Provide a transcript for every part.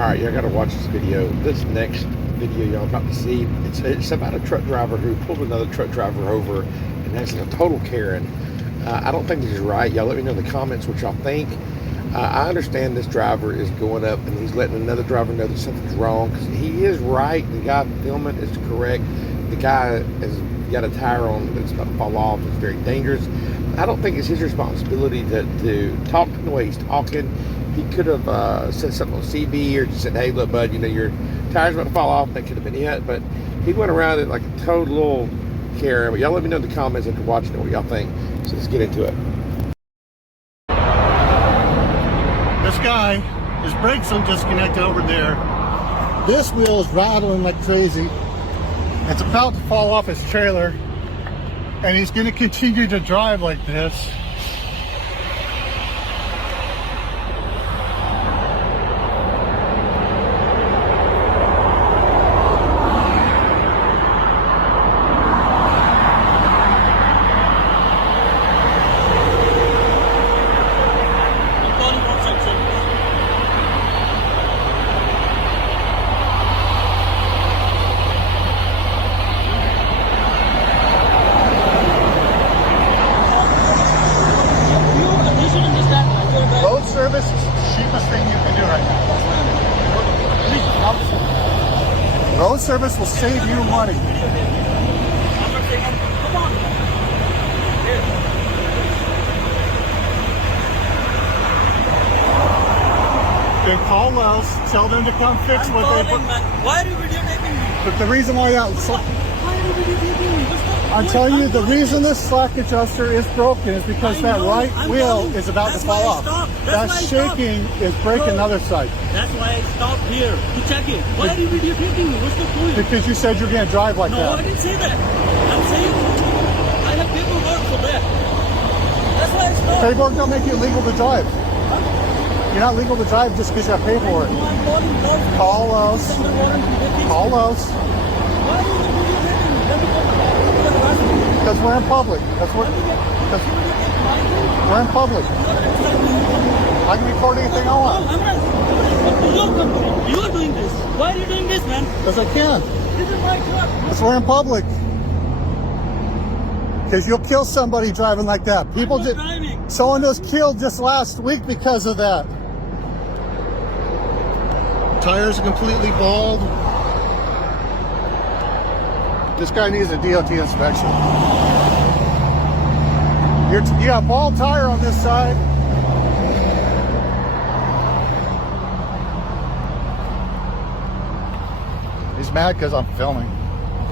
Alright, y'all gotta watch this video. This next video y'all about to see, it's about a truck driver who pulled another truck driver over and that's a total Karen. I don't think this is right. Y'all let me know in the comments what y'all think. I understand this driver is going up and he's letting another driver know that something's wrong, because he is right. The guy filming is correct. The guy has got a tire on that's about to fall off. It's very dangerous. I don't think it's his responsibility to talk to the way he's talking. He could have said something on CB or just said, "Hey, look, bud, you know, your tire's about to fall off." That could have been it. But he went around it like a total little Karen. But y'all let me know in the comments after watching it what y'all think. So let's get into it. This guy, his brakes are disconnected over there. This wheel is rattling like crazy. It's about to fall off his trailer. And he's going to continue to drive like this. Road service is the cheapest thing you can do right now. Road service will save you money. Then call us, tell them to come fix what they put. Why are you videotaping me? But the reason why that... Why are you videotaping me? I'm telling you, the reason this slack adjuster is broken is because that right wheel is about to fall off. That shaking is breaking the other side. That's why I stopped here to check it. Why are you videotaping me? What's the point? Because you said you're going to drive like No, that. I didn't say that. I'm saying I have paperwork for that. That's why I stopped. Paperwork don't make you legal to drive. You're not legal to drive just because you have paperwork. No, I'm calling Lowe's. Call us. Send the warranty. They fix Call it. us. Why are you videotaping me? Let me go. Because we're in public. That's what. We're in public. I can record anything I No, want. I'm not. Your company. You are doing this. Why are you doing this, man? Because I can. This is my truck. Because we're in public. Because you'll kill somebody driving like that. People I'm not just. driving. Someone was killed just last week because of that. Tires are completely bald. This guy needs a DOT inspection. You have bald tire on this side. He's mad because I'm filming.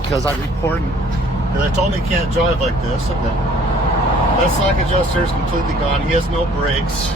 Because I'm recording. Because I told him he can't drive like this. Okay. That slack adjuster is completely gone. He has no brakes.